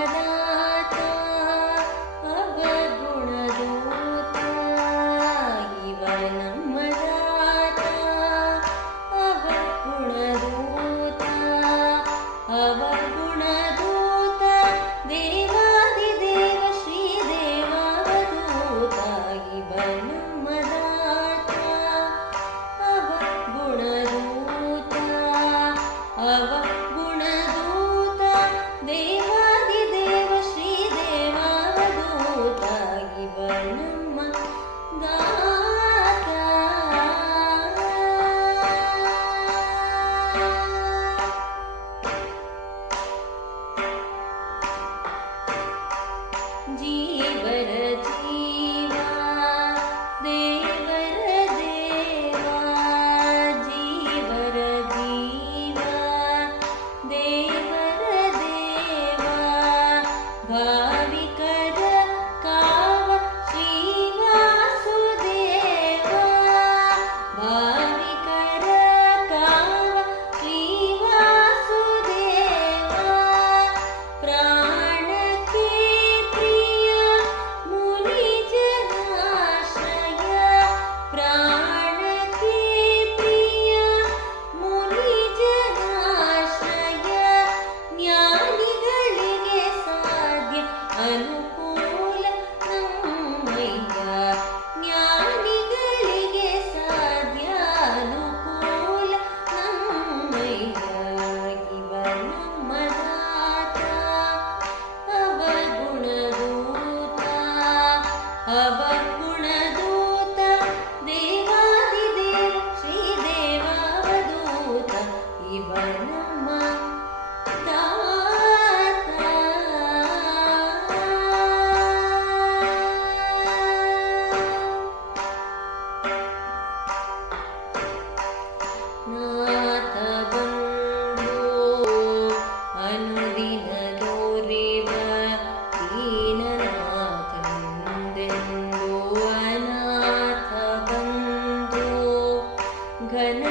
ಇವನಮ್ಮದಾತ ಅವಗುಣದೂತ ಇವನಮ್ಮದಾತ ಅವಗುಣದೂತ ಅವಗುಣದೂತ ದೇವಾದಿದೇವ ಶ್ರೀದೇವಾವಧೂತ ಇವನಮ್ಮದಾತ ಅವಗುಣದೂತ ಅವಗುಣದೂತ ದೇವಾದಿದೇವ ಶ್ರೀದೇವಾವಧೂತ ಇವನಮ್ಮ ದಾತ ಜೀವರ ಜೀವ ದೇವರ ದೇವ ಜೀವರ ಜೀವ ದೇವರ ದೇವ ಭಾವಿಕರ ಕಾವ ಶ್ರೀವಾಸುದೇವ ಭಾವಿಕರ ಕಾವ ಶ್ರೀವಾಸುದೇವ ಪ್ರಾಣಕ್ಕೆ ಪ್ರಿಯ ಮುನಿಜನಾಶ್ರಯ ಪ್ರಾಣಕ್ಕೆ ಪ್ರಿಯ ಮುನಿಜನಾಶ್ರಯ ಜ್ಞಾನಿಗಳಿಗೆ ಸಾಧ್ಯ ಅನುಕೂಲ ನಮ್ಮಯ್ಯ ಜ್ಞಾನಿಗಳಿಗೆ ಸಾಧ್ಯ ಅನುಕೂಲ ನಮ್ಮಯ್ಯ ಇವನಮ್ಮ ದಾತ ಅವಗುಣದೂತ ಅವಗುಣದೂತ ದೇವಾದಿದೇವ ಶ್ರೀದೇವಾವಧೂತ ಇವನಮ್ಮ ದಾತ ನಾಥ ಬಂಧು ಅನುದಿನ ದೋರೆವ ದೀನನಾಥನೆಂದೆಂದು ಅನಾಥ ಬಂಧು ಘನ